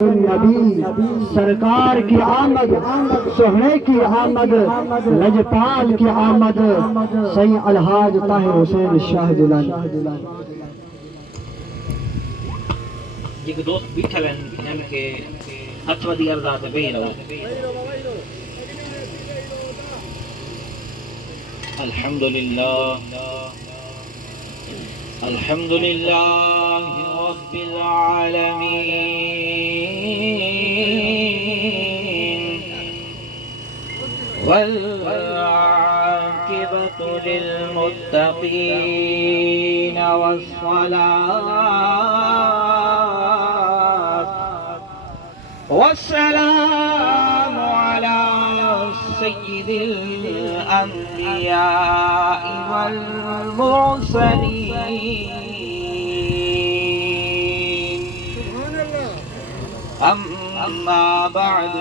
नबी सरकार की आमद, सोहने की आमद, लजपाल की आमद, सही अलहाज ताहिर हुसैन शाह जिलानी। जेके दोस्त बीठल आहिनि हिननि खे हथ वधी अरदास वेही रहो। अल्हम्दुलिल्लाह अल्हम्दुलिल्लाह रब्बिल आलमीन वल आक़िबतु लिल मुत्तक़ीन वस्सलामु अला सय्यिदिल अंबियाइ वल मुरसलीन अम्मा बअद।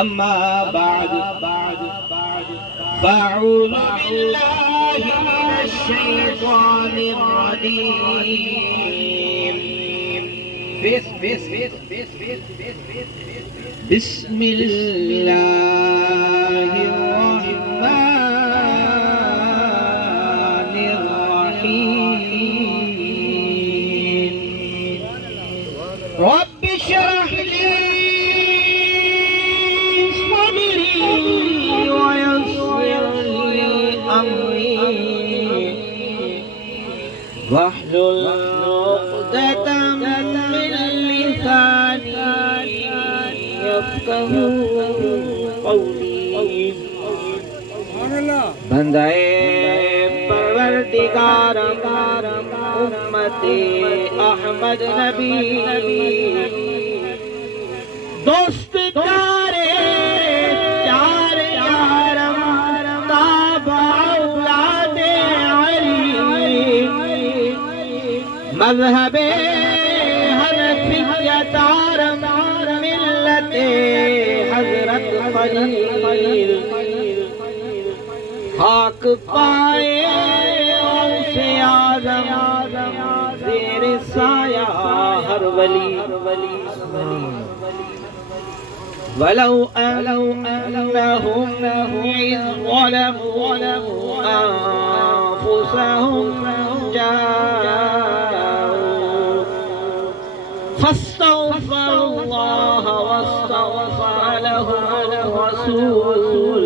अम्मा बअद फ़अऊज़ु बिल्लाहि मिनश शैतानिर रजीम। बिस्मिल्लाहिर रहमानिर रहीम। रब्बि इश्रह ली सदरी वयस्सिर ली अमरी वाहलुल उक़दतम मिन लिसानी यफ़क़हू क़ौली। बंदाए परवरदिगारम उम्मते अहमद नबी दोस्त तारे चार यारम ताबा औलादे अली मज़हबे हनफिय्या तारम मिल्लते हज़रत खलील हक पाए से आज़म ज़ेरे साया हर वली। वलौ अन्नहुम इज़ ज़लमू अन्फुसहुम जाऊ फस्तग़फ़रुल्लाह वस्तग़फ़र लहुमुर रसूल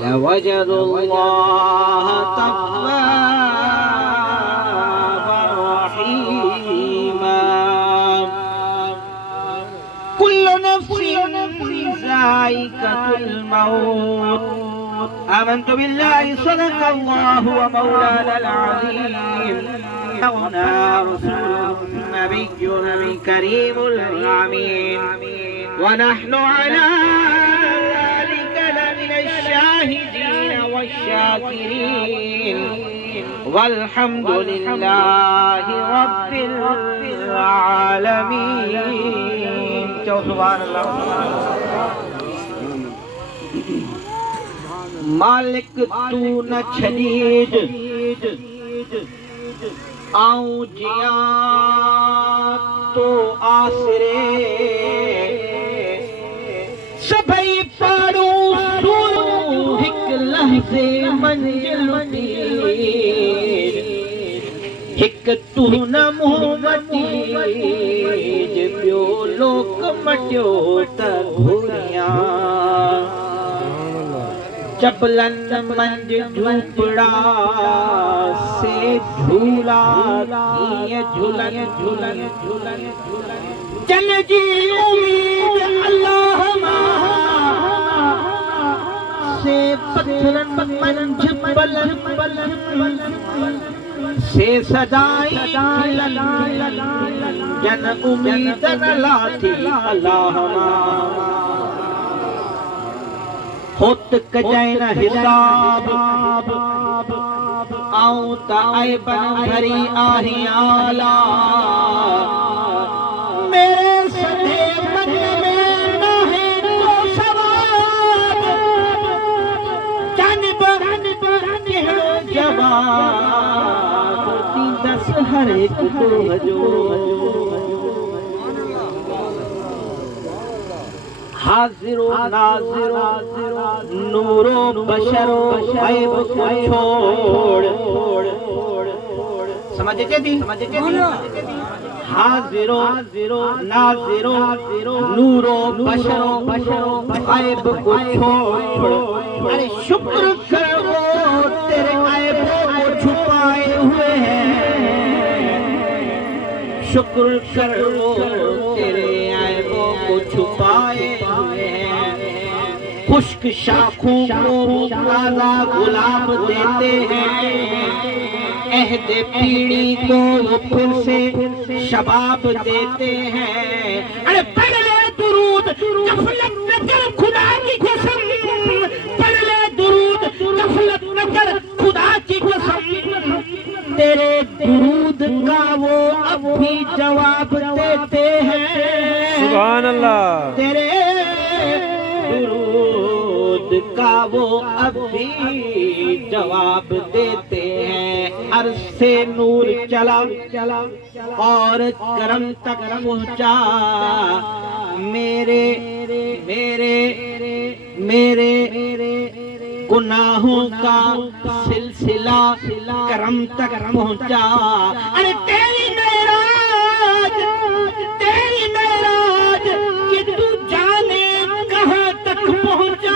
लवजदुल्लाह तव्वाबर रहीमा। कुल्लु नफ्सिन ज़ाइक़तुल मौत। आमन्तु बिल्लाहि सदक़ल्लाहु व मौलानल अज़ीम वना रसूलुहुन नबिय्युल करीमुल अमीन व नहनु अला शाहिदीन वश्शाकिरीन वल्हम्दुलिल्लाहि रब्बिल आलमीन। सुभान अल्लाह। मालिक तू न छॾीज आऊं जियां तो आसरे सभई पाड़ू हिक लहज़े मंजिल हिक तू न मुंह वटी ॿियो लोक मटियो त घुरियां चपलन मंझ झूपड़ा से झूला झूलन झूलन झूलन जन जी उम्मीद अल्लाह से पत्थरन मंझ बलन से सदाई जन उम्मीद न लाथी अल्लाह होत कजाए न हिसाब आऊं त ऐबन भरी आही आला मेरे सदे मन में न है तो सवाब जानब जवाब दस हर एक डोह जो हाजिरो नाजिरो नूरो बशरो ऐब को छोड़ समझते थी हाजिरो नाजिरो नूरो बशरो ऐब को छोड़ अरे शुक्र करो तेरे ऐबों को छुपाए हुए हैं शुक्र करो तेरे ऐबों को छुपाए हुए हैं खुश्क शाखों को ताजा गुलाब देते हैं अहद पीड़ी को वो फिर से शबाब देते हैं अरे पढ़ ले दुरूद गफलत न कर खुदा की कसम पढ़ ले दुरूद गफलत न कर खुदा की कसम तेरे दुरूद का वो अब भी जवाब देते हैं सुभान अल्लाह तेरे दुरूद का वो अब भी जवाब देते हैं अर्श से नूर चला और करम तक पहुंचा मेरे मेरे मेरे गुनाहों का सिलसिला करम तक पहुंचा अरे तेरी मेराज कि तू जाने कहां तक पहुंचा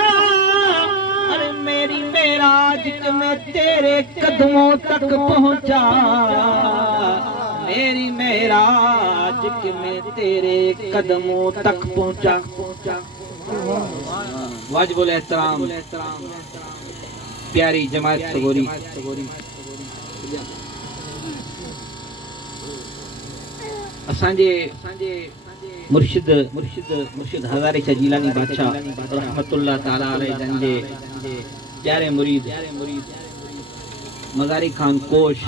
अरे मेरी मेराज कि मैं तेरे कदमों तक पहुंचा मेरी मेराज कि मैं तेरे कदमों तक पहुंचा वाजिबुल एहतराम प्यारी जमात सगोरी असांजे मुर्शिद हज़ारे शाह जीलानी बादशाह रहमतुल्लाह ताला अलैह जंजे प्यारे मुरीद मज़ारी खान कोश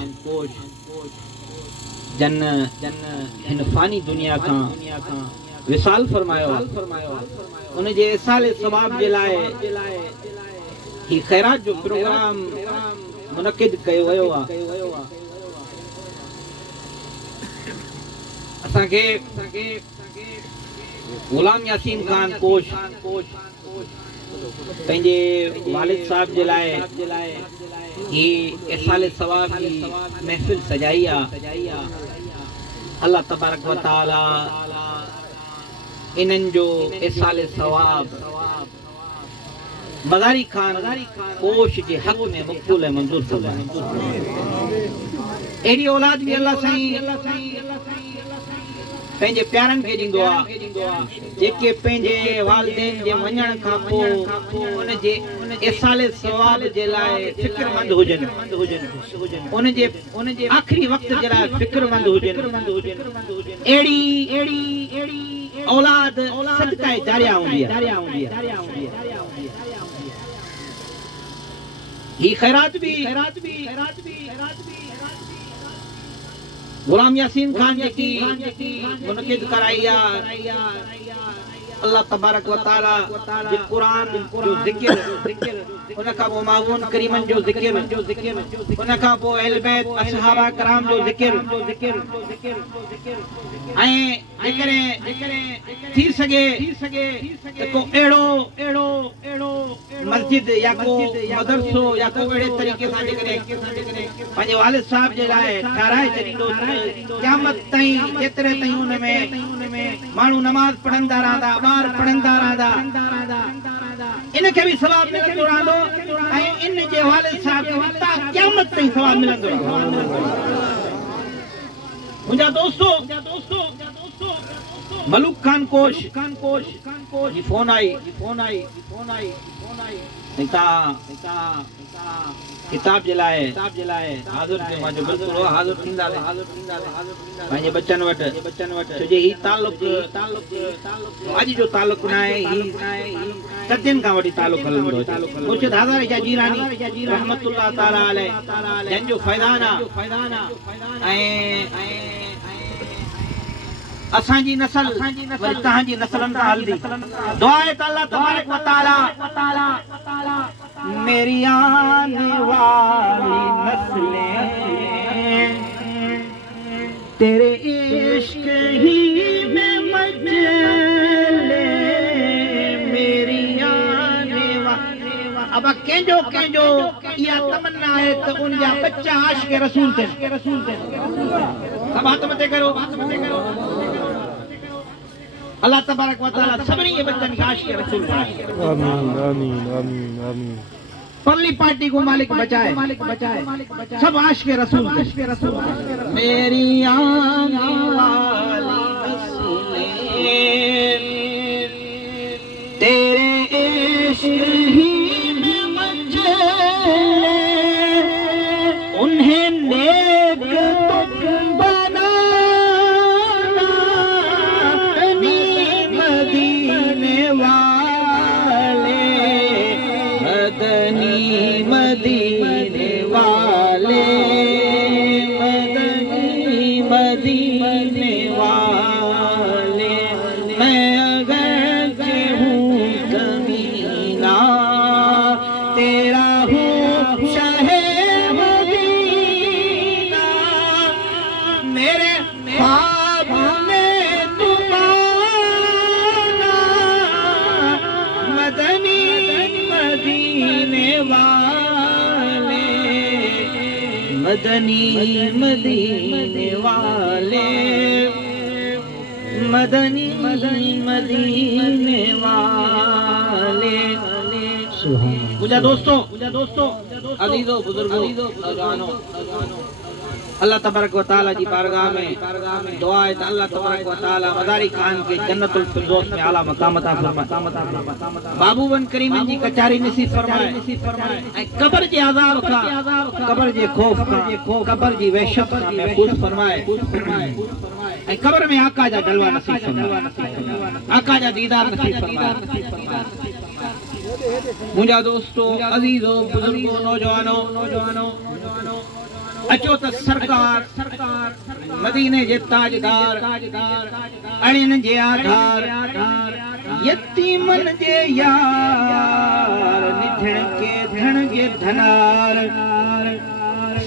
जन हिन फानी दुनिया का विसाल फरमायो उन जे इसाले सवाब जे लाए ही खैरात जो प्रोग्राम मुनक़िद कयो वियो आहे असांखे गुलाम यासीन खान कोश पंहिंजे वालिद साहब जे लाइ ही इसाले सवाब जी महफ़िल सजाई आहे अल्लाह तबारक व तआला इन्हनि जो इसाले सवाब मज़ारी खान कोश जे हक़ में मक़बूल ऐं मंज़ूर फरमाए अहिड़ी औलाद बि अल्लाह साईं पंहिंजे प्यारनि खे ॾींदो आहे जेके पंहिंजे वालिदैन जे वञण खां पोइ उन जे इसाले सवाब जे लाइ फ़िक्रमंद हुजनि उन जे आख़िरी वक़्त जे लाइ फ़िक्रमंद हुजनि अहिड़ी औलाद सदका जारिया हूंदी आहे ही खैरात भी गुलाम यासीन खान जी मुनक़िद कराई अल्लाह तबारक व तआला जे कुरान जो ज़िक्र उन खां पोइ मावून करीमन जो ज़िक्र उन खां पोइ अहल बैत असहाबा कराम जो ज़िक्र ऐं थी सके को अहिड़ो मस्जिद या को मदरसो या को अहिड़े तरीक़े सां जेकॾहिं पंहिंजे वालिद साहब जे लाइ ठाराए छॾींदो क़यामत ताईं जेतिरे ताईं उन में माण्हू नमाज़ पढ़ंदा रहंदा ॿार पढ़ंदा रहंदा इन खे बि सवाब मिलंदो रहंदो ऐं इन जे वालिद साहब खे क़यामत ताईं सवाब मिलंदो रहंदो मुंहिंजा दोस्तो मलूक खान कोश जी फोन आई किताब जे लाइ हाज़िर थियो मां जो बिल्कुलु हाज़िर थींदा पंहिंजे बच्चनि वटि छो जे ही ताल्लुक़ अॼु जो ताल्लुक़ न आहे ही सदियुनि खां वठी ताल्लुक़ हलंदो मुर्शिद हज़ारे शाह जीलानी रहमतुल्लाह ताला अलैह जंहिंजो फ़ैज़ान आहे ऐं असांजी नस्ल वरी तव्हांजी नस्लनि सां हलंदी दुआ आहे त अल्लाह तबारक व तआला मेरी आने वाली बाबा कंहिंजो कंहिंजो इहा तमन्ना आहे त उन जा बच्चा आशिक़ रसूल थे सब हाथ मथे करो अल्लाह तबारक व तआला सभिनी जे बच्चन खे आशिक़ रसूल बणाए आमीन आमीन आमीन आमीन परली पार्टी को मालिक बचाए सब आशिक़ रसूल मेरी आने वाली नस्लें तेरे इश्क़ ही में मचले उन्हें नेक बनाना मदीने वाले मदीने वाले मदीने वाले मैं अगर हूँ ज़मीना तेरा हूँ शहे मदीना मेरे ख्वाब में तुम्हारा मदीने वाले मदीने वाले मुझे दोस्तों अजीजों बुजुर्गों नौजवानों अल्लाह तबारक व तआला जी बारगाह में दुआ है त अल्लाह तबारक व तआला मदारी खान के जन्नतुल फिरदौस में आला मकाम अता फरमाए बाबूबन करीमन जी कचारी नसीब फरमाए ऐं कब्र जे अज़ाब खां कब्र जे खौफ खां कब्र जी वहशत खां महफूज़ फरमाए ऐं कब्र में आका जा जलवा नसीब फरमाए आका जा दीदार नसीब फरमाए मुझा दोस्तों अजीजों बुजुर्गों नौजवानों अचो त सरकार मदीने जे ताजदार अड़ियन जे आधार यतीमन जे यार निधन के धन जे धनार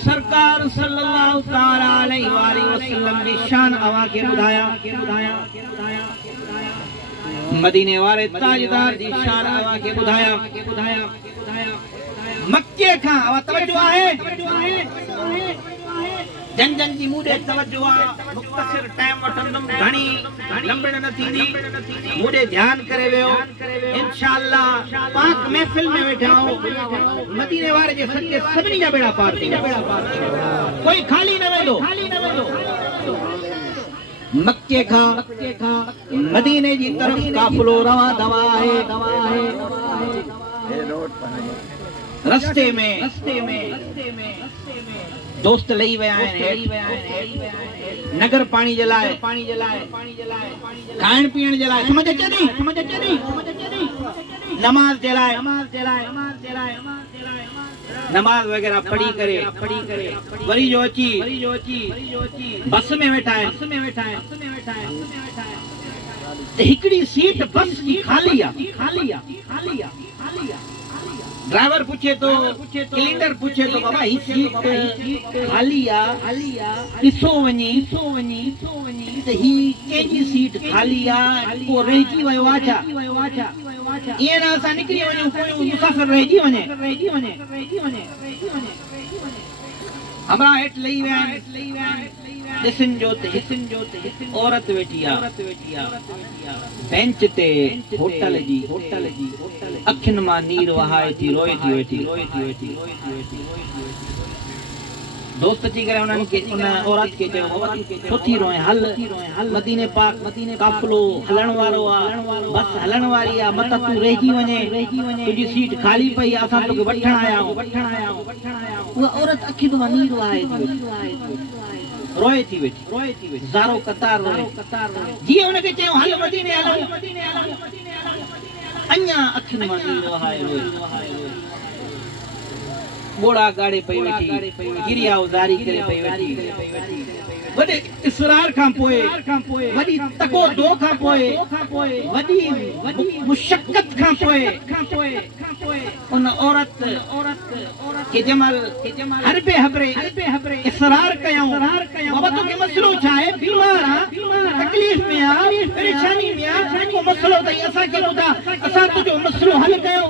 सरकार सल्लल्लाहु ताला अलैहि वसल्लम की शान अवा के बुधाया मदीने वाले ताजदार जी शान अवा के बुधाया मक्के खां अवा तवज्जो आहे जन जी मुडे तवज्जो आ मुख्तसर टाइम वठंदम घणी लंबड़ न थींदी मुडे ध्यान करे वियो इंशाअल्लाह पाक महफिल में वेठा हो मदीने वाले जे सच्चे सभिनी जा बेड़ा पार थी कोई खाली न वेंदो मक्के खां मदीने जी तरफ काफिलो रवा दवा है रस्ते में दोस्त लई वया नगर पानी जलाए खाण पीण जलाए समझ अचे नी नमाज जलाए नमाज वगैरह पढ़ी करे वरी जो अची बस में वेठा है हिकड़ी सीट बस की खाली आ ड्राइवर पूछे तो सिलेंडर पूछे तो बाबा ही सीट खाली आ किसो वनी तो ही केजी सीट खाली आ को रही वयो आछा ये ना सा निकली वने कोई मुसाफिर रही वने हमरा हेठ लई वे दिसन जोते औरत वेठिया बेंच ते होटल जी अखिन मां नीर वहाए थी रोए थी वेठी दोस्त अची करे उन्हनि खे उन औरत खे चयो सुठी रोए हल मदीने पाक काफिलो हलण वारो आ बस हलण वारी आ मत तू रहिजी वञे तुंहिंजी सीट खाली पई आ असां तोखे वठण आया उहा औरत अखिन मां नीर वहाए रोए थी वेठी ज़ारो कतार रोए जीअं उनखे चयो हल मदीने हलूं अञा अखिन मां नीर वहाए रोए बोड़ा गाड़े पई वेठी गिरिया उजारी करे पई वेठी वडे इसरार खां पोए वडी तको दो खां पोए वडी मुशक्कत खां पोए उन औरत के जमल हरबे हबरे इसरार कयो बाबा तो के मसलो छा है बीमार आ तकलीफ तकलीफ में आ परेशानी में आ को मसलो तई असा के बुधा असा तुजो मसलो हल कयो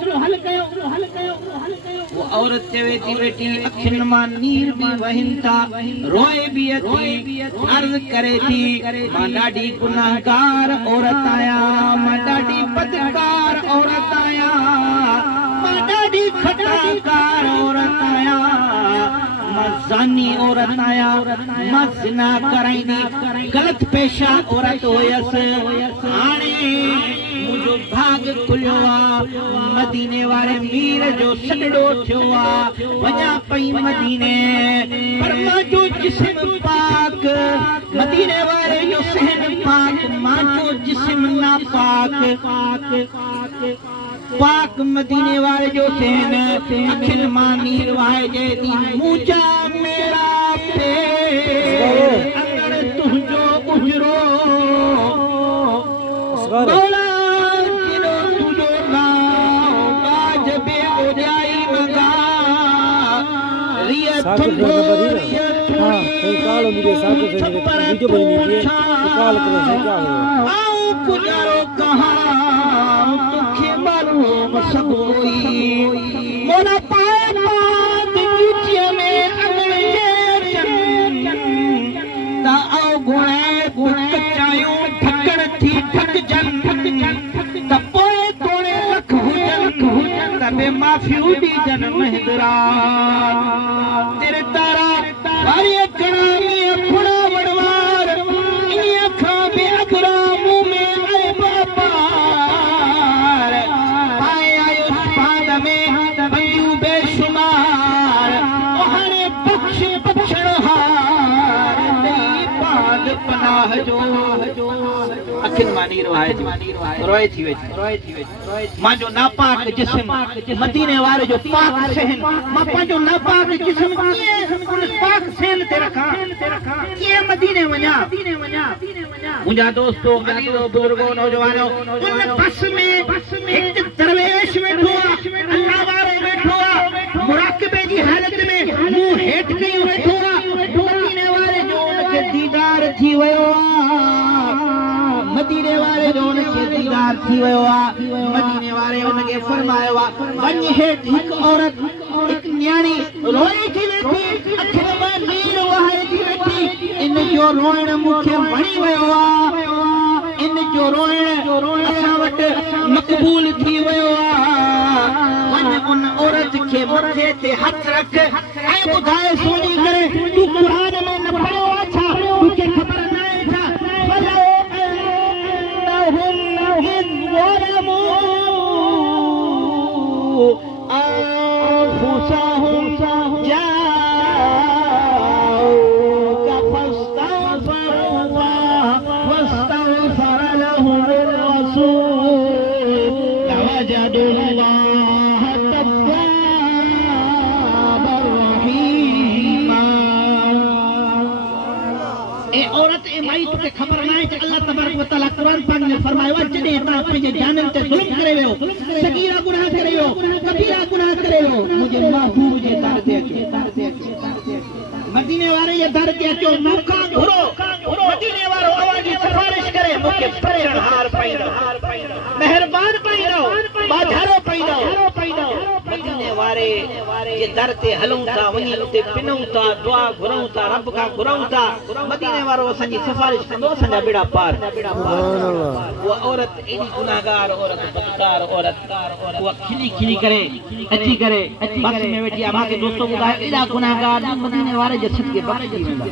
वो औरत चवे थी बेटी अखिन मां नीर भी वहिन था रोए भी थी अर्ज करे थी मां ॾाढी गुनाहगार औरत आया मां ॾाढी बदकार औरत आया मां ॾाढी खताकार औरत आया मां ज़ानी औरत आया मां ज़िना कराईंदी गलत पेशा औरत हुयस हाणे मुझो भाग खुलियो आ मदीने वारे मीर जो सॾड़ो थियो आ वञा पई मदीने पर मांजो जिस्म पाक मदीने वारे जो सहन पाक मांजो जिस्म नापाक पाक मदीने वाले जो सहन अखिल मां नीर वाहे जे दी मुझा मेरा पे अगर तुझो उजरो बोला जिनो तुझो गाओ बाज बे उजाई मगा रिया तुझो हाँ सही कालो वीडियो साथ से वीडियो बनी है तो काल कर से क्या हो आओ गुजारो कहां तुखे मालूम सब कोई मोला पाए बात नीचे में अगले ता आओ गुणे कचायो ठक्कड़ थी ठक जन ता पोए तोड़े लख हुजन तबे माफी उडी जन महदरा तेरे तारा हर एक कड़ा में फुड़ा वड़वार इन अखा में अगरा मुंह में आए बापार पाए आयो पाद में बंजू बेशुमार ओहने बख्श बख्शण हार तेरी पाद पनाह जो अखिन मानी रोए थी वेठी मां जो नापाक जिस्म मदीने वाले जो पाक सहन मां पांजो नापाक जिस्म कीअं पाक सहन ते रखा कीअं मदीने वञा मुंहिंजा दोस्तो अजीजो बुजुर्गो नौजवानो उन बस में एक दरवेश वेठो आहे अल्लाह वारो वेठो आहे मुराक़बे जी हालत में मुंह हेठ कई वेठो आहे मदीने वाले जो उनके दीदार थी वियो आहे मदीने वाले जो उनके दीदार थी वियो आहे मदीने वाले उनके फरमायो आहे वञ हेठ हिक औरत एक न्याणी रोए थी वेठी अखिन मां नीर वहे थी वेठी इन जो रोइण मूंखे वणी वियो आहे इन जो रोइण असां वटि मक़बूल थी वियो आहे वञ उन औरत खे मथे ते हथ रख ऐं ॿुधाए सोनी करे तूं क़ुरान में न पढ़ियो आहे छा तोखे ख़बर न आहे छा फलो अन्नहुम इन ज़लमू أنفسهم جاءوك فاستغفروا الله واستغفر لهم الرسول لوجدوا الله توابا رحيما ए औरत ए माई तुके खबर ना है कि अल्लाह तबारक व तआला कुरान पाक में फरमायो जदे ता पंहिंजे जानन ते जुल्म करे वियो सगीरा गुनाह करे वियो कबीरा गुनाह करे वियो मुझे महबूब जे दर ते अचो मदीने वारे जे दर ते अचो मौका घुरो मदीने वारो आवाज सिफारिश करे मुके बचण हार पाइंदो मेहरबान पाइंदो बाधारो पाइंदो मदीने वारे जे दर ते हलूं था वनी उते पिनूं था दुआ घुरऊं था रब का घुरऊं था मदीने वारो असांजी सिफारिश कंदो असांजा बेड़ा पार वो औरत एडी गुनाहगार औरत बदकार औरत वो खिली करे अची करे बस में वेठी आ माके दोस्तों ॿुधायो एडा गुनाहगार मदीने वारे जे सदके बख्शी वेंदा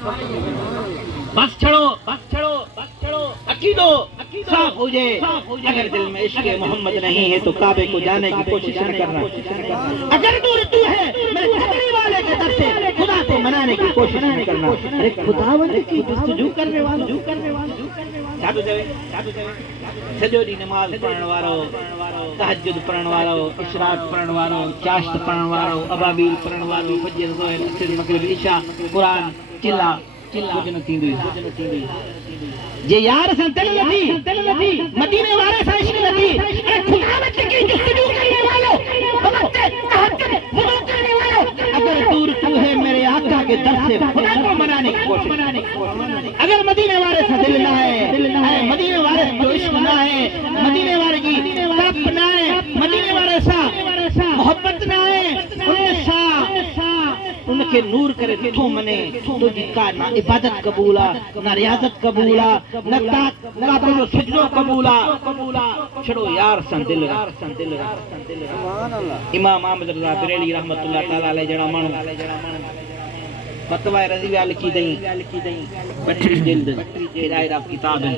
बस छड़ो अकीदो साफ हो जाए अगर दिल में इश्क मोहम्मद नहीं है तो काबे को जाने की कोशिश न करना अगर दूर तू है मेरे छतरी वाले के दर से खुदा को मनाने की कोशिश न करना अरे खुदावंद की जस्तजू करने वाला जादू देवे सजो दी नमाज पढ़ण वारो तहज्जुद पढ़ण वारो इशराक पढ़ण वारो चाश्त पढ़ण वारो अबाबील पढ़ण वारो फजर ज़ोहर असर मगरिब ईशा कुरान चिल्ला कुछ न थींदो जे यार सन दिल लथी मदीने वाले सा इश्क लथी ए खुदावंद की जस्तजू करने वालों वक्त तहज्जुद वुज़ू करने वालों अगर दूर तू है मेरे आका के दर से खुदा को मनाने की कोशिश अगर मदीने वाले सा दिल ना है उनके नूर करे तो मने तो जी का ना इबादत कबूला ना रियाजत कबूला ना ना तो सजदो कबूला छड़ो यार सन दिल इमाम अहमद रज़ा बरेली रहमतुल्लाह ताला अलैह जड़ा मानू फतवा रज़ी लिखी दई बटरी जिल्द ए दायरा किताब है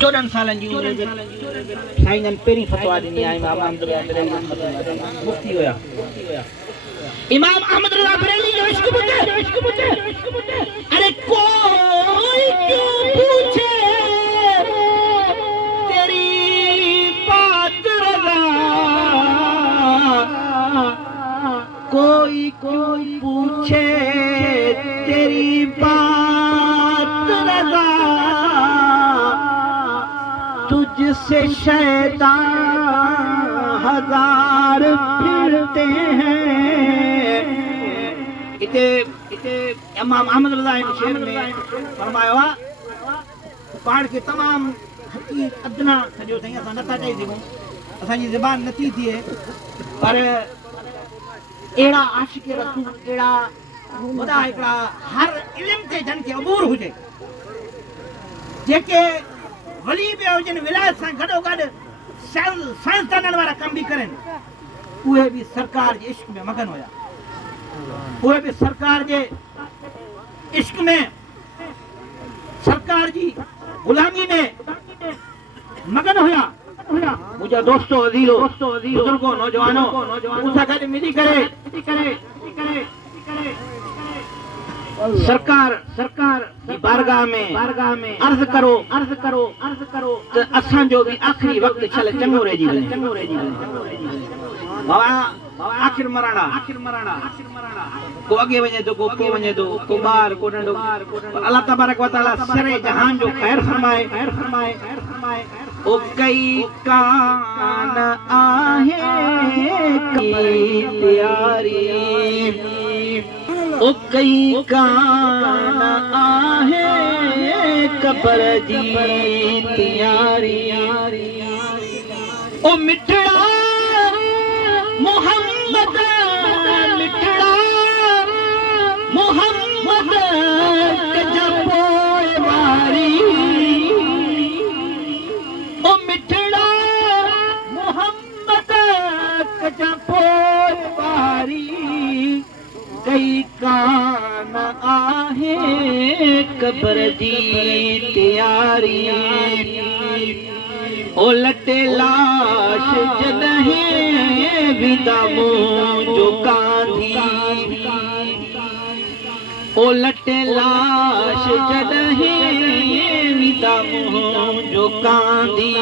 14 सालन जी उम्र में साईं पेरी फतवा दी आई इमाम अहमद रज़ा बरेली रहमतुल्लाह मुफ्ती होया इमाम अहमद रज़ा बरेली जो इश्क मुझे अरे कोई क्यों पूछे तेरी बात रज़ा कोई पूछे तेरी बात रज़ा तुझसे शैतान हजार फिरते हैं इते इमाम अहमद रज़ा इन शेर में फरमाया पाड़ के तमाम हकीक अदना सजो थई असा नथा चई सघूं असा जी ज़बान नथी थिए पर एड़ा आशिक रसूल एड़ा खुदा एकड़ा हर इल्म ते जन के अबूर हुजे जेके वली बि हुजन विलायत सां गडो गड साइंसदाननि वारा कम भी करें उहे भी सरकार जे इश्क में मगन होया उहे भी सरकार जे इश्क में सरकार जी गुलामी में मगन होया मुझा दोस्तों अजीजों बुजुर्गों नौजवानों उनसे गड मिली करे सरकार की बारगाह में अर्ज करो तो असां जो भी आखिरी वक्त छल चंगो रही बाबा आखिर मराना को अगे वने तो को वने तो को बार को नंडो अल्लाह तबारक व तआला सरे जहान जो खैर फरमाए ओ कई कान आहे की प्यारी ओ कई कान आहे कबर जी तैयारी ओ मिठड़ा मोहम्मद कजा पोए वारी ओ मिठड़ा मोहम्मद कजा पोए वारी कई कान आहे कबर जी तैयारी ओ लटे लाश जॾहिं विदा मुंहिंजो कांधी ओ लटे लाश जॾहिं विदा मुंहिंजो कांधी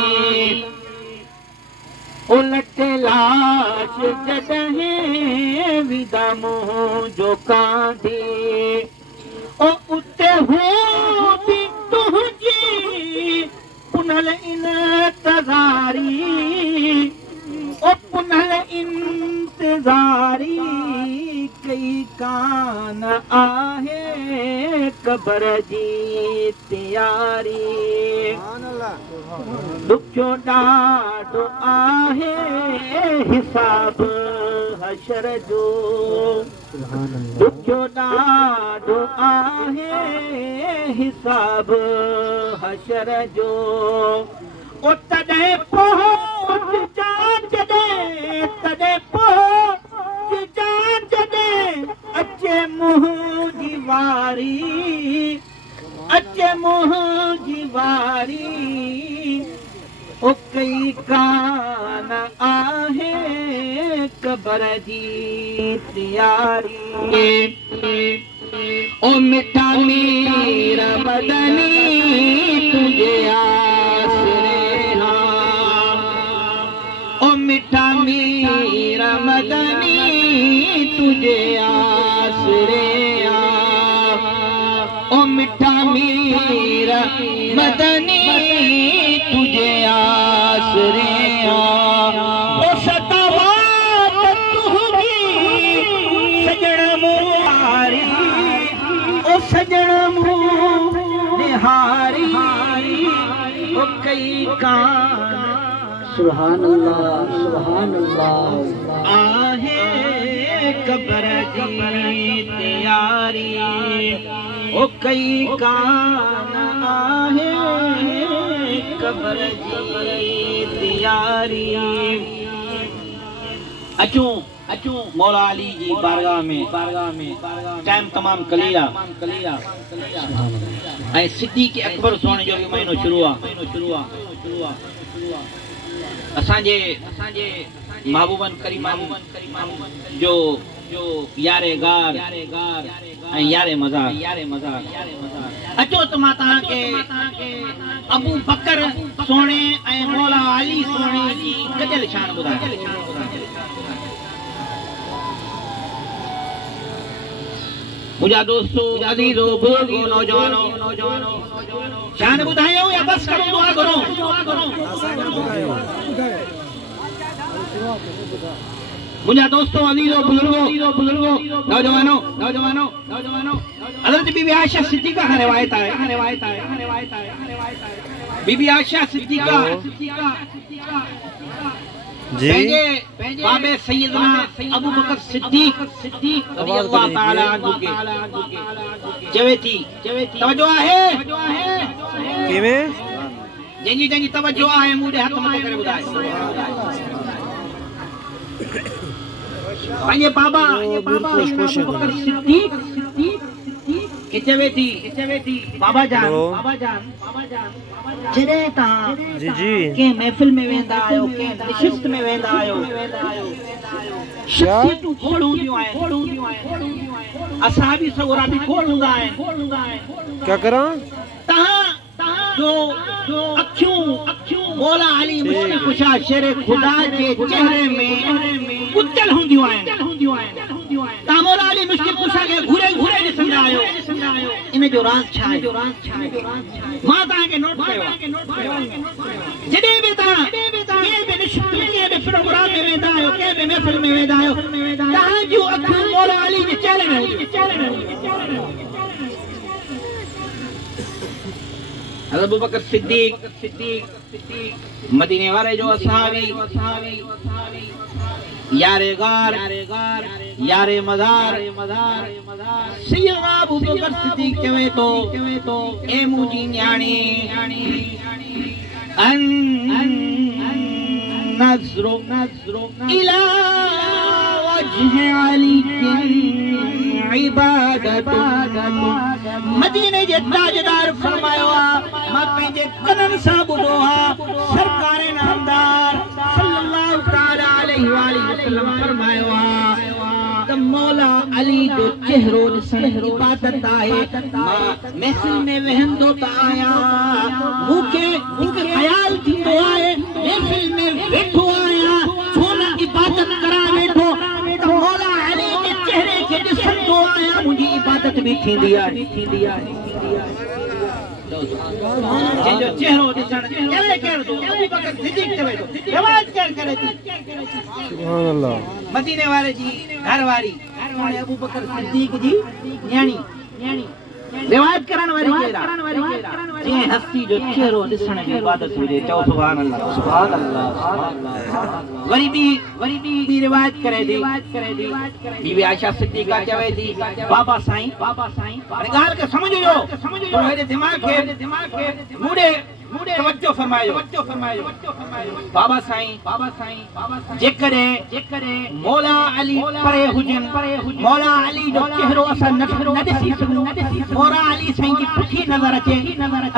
ओ लटे लाश जॾहिं विदा मुंहिंजो कांधी ओ उते हूंदी तुंहिंजी पुनल इंतज़ारी ओ पुनल इंतज़ारी कई कान आहे कबर जी तैयारी दुखो ॾाढो आहे हिसाब हशर जो दुखो ॾाढो आहे हिसाब हशर जो ओ तॾहिं पहुच तॾहिं पहुच जॾहिं अचे मुंहिंजी वारी अचे मुंहिंजी वारी ओ कई कान आहे कबर जी तैयारी ओ मिठा मीर बदनी तुझे आसरे हाँ ओ मिठा मीर मदनी तुझे आसरे ओ मिठा मीर मदनी तुझे आसरे ओ सतावात तुझी सजण मुहारी ओ सजण मुहारी ओ कई कान सुभान अल्लाह आहे कबर जी तैयारी ओ कई कान आहे कबर जी तैयारी अचूं मौला अली जी बारगाह में टाइम तमाम कलीला ऐं सिद्दीक़ अकबर सोने जो भी महीनो शुरू आहे असांजे महबूबन करीमन जो यारे गार ऐं यारे मज़ार अचो त मां तव्हांखे अबू बकर सोने ऐं मौला अली सोने जी गजल शान ॿुधायां मुझा दोस्तों अजीजो बुजुर्गो नौजवानों शान ॿुधायो या बस करो दुआ करो मुझा दोस्तों अजीजो बुजुर्गो नौजवानों हज़रत बीबी आयशा सिद्दीक़ा का रिवायत है बीबी आयशा सिद्दीक़ा जी बाबे सैयदना अबू बकर सिद्दीक रज़ियल्लाहु ताला अन्हु के चवे थी तवज्जो आहे किवें जंजी तवज्जो आहे मुझे हथ मथे करे ॿुधाए पंहिंजे बाबा अबू बकर सिद्दीक के चवे थी बाबा जान जॾहिं तव्हां जी जी कंहिं महफ़िल में वेंदा आहियो कंहिं नशिस्त में वेंदा आहियो शख़्सियतूं खोड़ हूंदियूं आहिनि असहाबी सगोरा बि खोड़ हूंदा आहिनि क्या करा तव्हां जो अखियूं मौला अली मुश्किल कुशा शेर खुदा जे चेहरे में उजल हूंदियूं आहिनि तव्हां मौला अली मुश्किल कुशा खे घुरे ॾिसंदा आहियो इन जो राज़ छा आहे मां तव्हांखे नोट कयो जॾहिं बि तव्हां कंहिं बि प्रोग्राम में वेंदा आहियो कंहिं बि महफ़िल में वेंदा आहियो तव्हां जूं अखियूं मौला अली जे चेहरे में अबू बकर सिद्दीक मदीने वाले जो असहाबी यारे गार यारे मज़ार सैयदना अबू बकर सिद्दीक चवे तो ए मुंहिंजी न्याणी अन नज़रो इला वजह अली इबादत मदीने जे ताजदार फरमायो मां पंहिंजे कननि सां ॿुधो सरकार नामदार सल्लल्लाहु ताला अलैहि वसल्लम फरमायो त मौला अली जो चेहरो ॾिसण इबादत आहे मां महफ़िल में वेहंदो त आहियां मूंखे हिकु ख़्याल थींदो आहे महफ़िल में वेठो आहियां छो न इबादत करा वेठो त मौला अली जे चेहरे खे ॾिसंदो आहियां मुंहिंजी इबादत बि थींदी आहे जंहिंजो चेहरो ॾिसण चवे केरु थो अबू बकर सिद्दीक चवे थो रिवायत केरु करे थी सुभान अल्लाह मदीने वाले जी घरवारी अबू बकर सिद्दीक जी न्याणी रिवायत करण वारी केरा जंहिं हस्ती जो चेहरो ॾिसण जी इबादत हुजे चओ सुभान अल्लाह वरी बि रिवायत करे थी बीबी आयशा सिद्दीका चवे थी बाबा साईं हाणे ॻाल्हि खे सम्झो थोरो हेॾे दिमाग़ खे मूड़े तवज्जो फरमायो बाबा साईं जेकॾहिं मौला अली परे हुजनि मौला अली जो चेहरो असां न ॾिसी सघूं मौला अली साईं जी पुठी नज़र अचे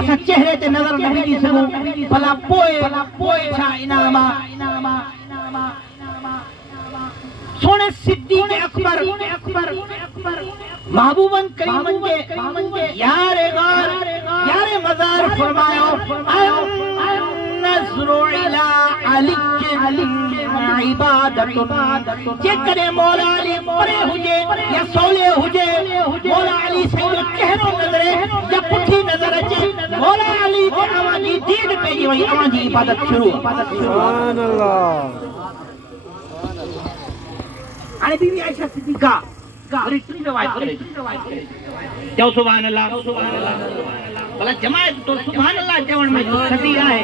असां चेहरे ते नज़र न विझी सघूं भला पोइ छा इनाम सोने सिद्दीक़ अकबर महबूबन करीमन जे यारे गार यारे मज़ार फरमायो नज़रो इला अली इबादत जेकॾहिं मौला अली परे हुजे या सोले हुजे मौला अली साईं जो चेहरो नज़रे या पुठी नज़र अचे मौला अली जे अवांजी दीद पइजी वई अवांजी इबादत शुरू सुभान अल्लाह हाणे बीबी आयशा सिद्दीका वरी टी रिवायत करे चओ सुभान अल्लाह भला जमायत तो सुभान अल्लाह चवण में सती आहे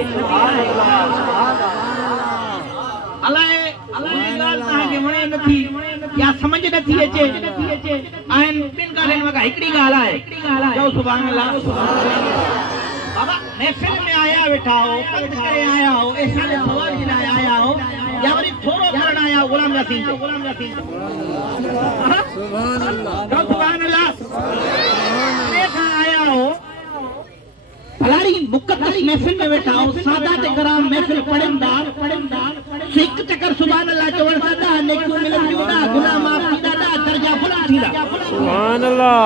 अलाए ॻाल्हि तव्हांखे वणे नथी या समझ नथी अचे आहिनि ॿिनि ॻाल्हियुनि वॻा हिकिड़ी ॻाल्हि आहे चओ सुभाणे अल्लाह बाबा महफ़िल में आया वेठा हो पंध करे आया हो ऐसा सवाल जे लाइ आया हो या वरी थोरो करण आया गुलाम यासीन सुभान अल्लाह आया हो फलारी मुक़द्दस महफिल में वेठा हो सादात कराम महफिल पढ़ंदा हिक चक्कर सुभान अल्लाह चवण सां ॾह नेकियूं मिलंदियूं ॾह गुनाह माफ़ थींदा ॾह दर्जा फुला थींदा सुभान अल्लाह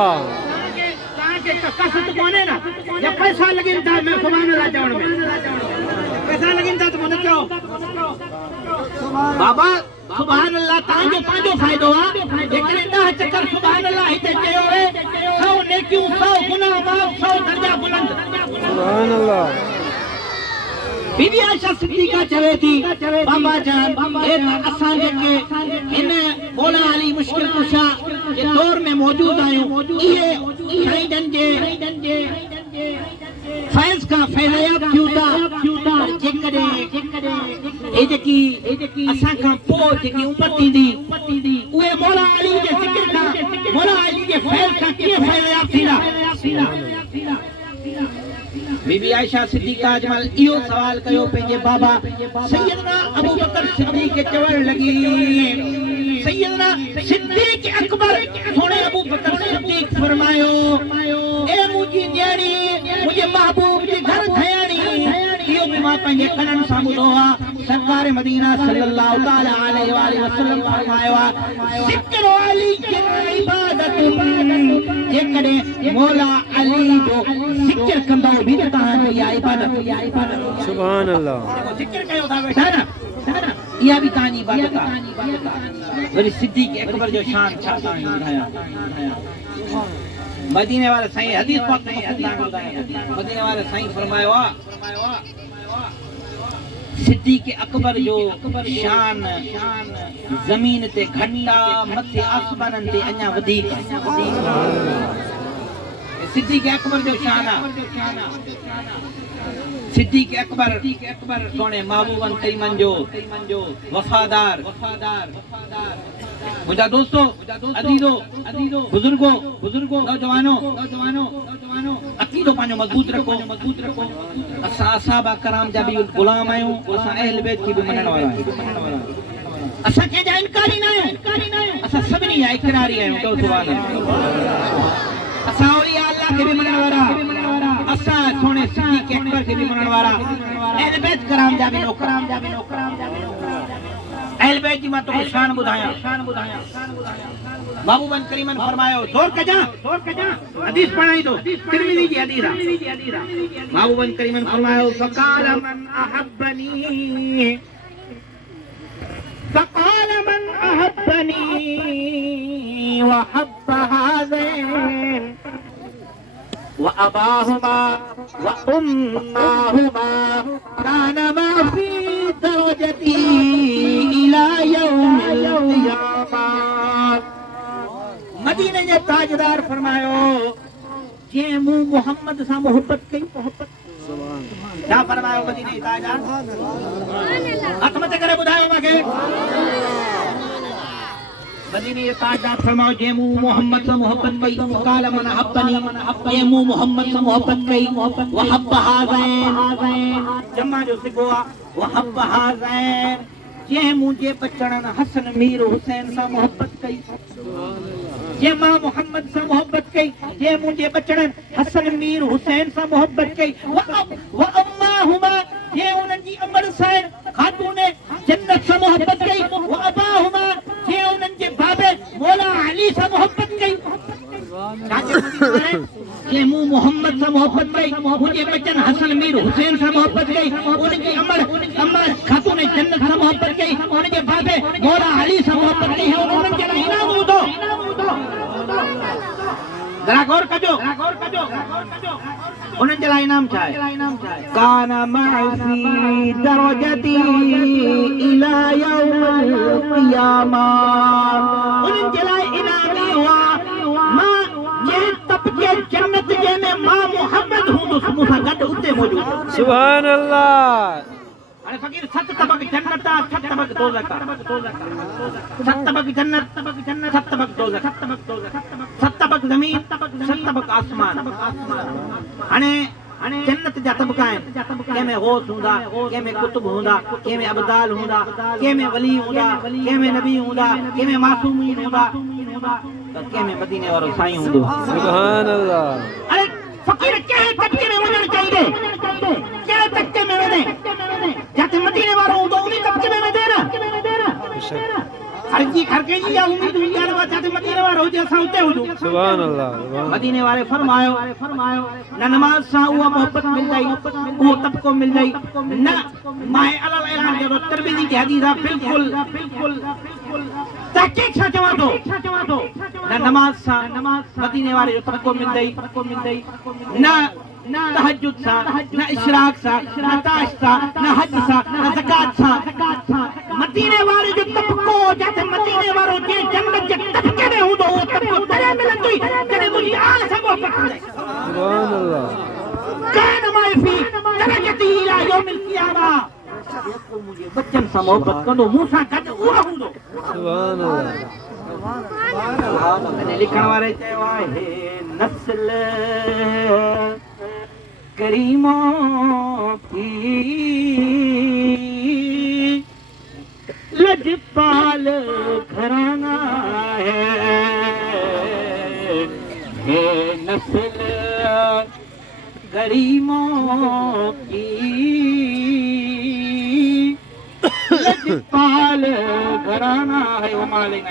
तव्हांखे कसत कोन्हे न या पैसा लॻनि था मैं सुभान अल्लाह चवण में पैसा लॻनि था त पोइ न चओ बाबा सुभान अल्लाह तव्हांजो पंहिंजो फ़ाइदो आहे जेकॾहिं 10 चक्कर सुभान अल्लाह हिते चयो वे 100 नेकियूं 100 गुनाह माफ़ 100 दर्जा बुलंद सुभान अल्लाह बीबी आयशा सिद्दीका चवे थी बाबा जान ए असां जेके इन मौला अली मुश्किल कुशा जे दौर में मौजूद आहियूं इहे शहीदन जे फैज़ का फैज़याब थियूं था जेकॾहिं ए जेकी असां खां पोइ जेकी उम्मत ईंदी उहे मौला अली जे ज़िक्र खां मौला अली जे फैज़ खां कीअं फैज़याब थींदा बीबी आयशा सिद्दीका अजमल इहो सवाल कयो पंहिंजे बाबा सैयदना अबू बकर सिद्दीक के चवण लगी सैयदना सिद्दीक अकबर थोड़े अबू बकर सिद्दीक फरमायो ए मुजी न्याणी मुझे महबूब जे घर थयाणी इहो भी मां पंहिंजे कननि सां ॿुधो आहे सरकार मदीना सल्लल्लाहु ताला अलैहि वसल्लम फरमायो आहे ज़िक्र अली के इबादत जेकॾहिं मौला अली जो ज़िक्र कंदो बि त तव्हांजी इहा इबादत सुभान अल्लाह ज़िक्र कयो था वेठा न इहा बि तव्हांजी इबादत आहे वरी सिद्दीक अकबर जो शान छा तव्हांखे ॿुधायां मदीने वाले साईं हदीस पाक में मदीने वाले साईं फरमायो आहे सिद्दीक अकबर जो शान ज़मीन ते घटा मथे आसमाननि ते अञा वधीक सिद्दीक अकबर जो शान आहे सिद्दीक अकबर सोने महबूबन करीमन जो वफादार मुझा दोस्तों अदीदो बुजुर्गो नौजवानों अकीदो पांजो मजबूत रखो असा असहाबा कराम जा भी गुलाम आयूं असा अहल बैत की भी मनण वाला आयूं असा के जा इनकारी ना आयूं असा सभनी जा इकरारी आयूं तो सुभान अल्लाह असा औलिया अल्लाह के भी मनण वाला असा सोने सिद्दीक अकबर के भी मनण वाला अहल बैत कराम जा भी अहल बैत जी मां तो शान बुधाया महबूबन करीमन फरमायो जोर कजा हदीस पढ़ाई दो तिरमिज़ी की हदीस महबूबन करीमन फरमायो फकाल मन अहब्बनी व हब्ब हाज़ैन व अबाहुमा व उम्माहुमा कान मा फी दरजती इला यौमिल क़ियामा मदीने जे ताजदार फरमायो जे मूं मोहम्मद सां मोहब्बत कई छा फरमायो मदीने जे ताजदार हथ मथे करे ॿुधायो मूंखे मदीने जे ताजदार फरमायो जे मूं मोहम्मद सां मोहब्बत कई काल मन हब्बनी जे मूं मोहम्मद सां मोहब्बत कई व हब्ब हाज़ैन जमा जो सिगो आहे व हब्ब हाज़ैन जे मुंहिंजे बचड़नि हसन मीर हुसैन सां मोहब्बत कई जे मां मोहम्मद सां मोहब्बत कई जे मुंहिंजे बचड़नि हसन मीर हुसैन सां मोहब्बत कई व अम्माहुमा जे उन्हनि जी अमर हुसैन खातून जन्नत सां मोहब्बत कई व अबाहुमा जे उन्हनि जे बाबे मौला अली सां मोहब्बत कई जे मूं मोहम्मद सां मोहब्बत कई मुंहिंजे बचन हसन मीर हुसैन सां मोहब्बत कई उनजी अमर खातून जन्नत सां मोहब्बत कई उनजे बाबे मौला अली सां मोहब्बत कई उन्हनि जे लाइ इनाम हूंदो जरा गौर कजो उन्हनि जे लाइ इनाम छा आहे काना माफ़ी दरजती इला यौमिल क़ियामा उन्हनि जे लाइ इनाम इहो मां जे तबके जन्नत जे में मां मोहम्मद हूंदुसि मूंसां गॾु उते मौजूदु सुभान अल्लाह अरे फकीर 7 तबक जन्नत 7 तबक दोज़ख 7 तबक जन्नत 7 तबक दोज़ख 7 तबक ज़मीन 7 तबक आसमान हाणे जन्नत जा तबका आहिनि कंहिंमें गौस हूंदा कंहिंमें कुतुब हूंदा कंहिंमें अबदाल हूंदा कंहिंमें वली हूंदा कंहिंमें नबी हूंदा कंहिंमें मासूमीन हूंदा त कंहिंमें मदीने वारो साईं हूंदो सुभान अल्लाह अरे फकीर कहिड़े तबके में वञणु चाहिए कहिड़े तबके में वञे जिते मदीने वारो हूंदो उन तबके में वञे न हर कंहिंजी इहा उम्मीद हूंदी आहे न जिते मदीने वारो हुजे असां उते हुजूं सुभान अल्लाह मदीने वारे फरमायो न नमाज सां उहा मोहब्बत मिलंदी उहो तबको मिलंदी न माए अलल ऐलान जो तरबीजी की हदीस आहे बिल्कुल तहकीक सां चवां थो न नमाज सां मदीने वारे जो तबको मिलंदी न तहज्जुद सां न इशराक सां न ताश सां न हज सां न ज़कात सां मदीने वारे जो तबको जिते मदीने वारो जे जन्नत जे तबके में हूंदो उहो तबको तॾहिं मिलंदी जॾहिं मुंहिंजी आल सां मोहब्बत हूंदी सुभान अल्लाह कान माए फी दरजती इला यौमिल क़ियामा जेको मुंहिंजे बच्चन सां मोहब्बत कंदो मूं सां गॾु उहो हूंदो सुभान अल्लाह अने लिखण वारे चयो आहे नस्ल करीमों की लजपाल घराना है नस्ल गरीमों की लजपाल घराना है वो मालिक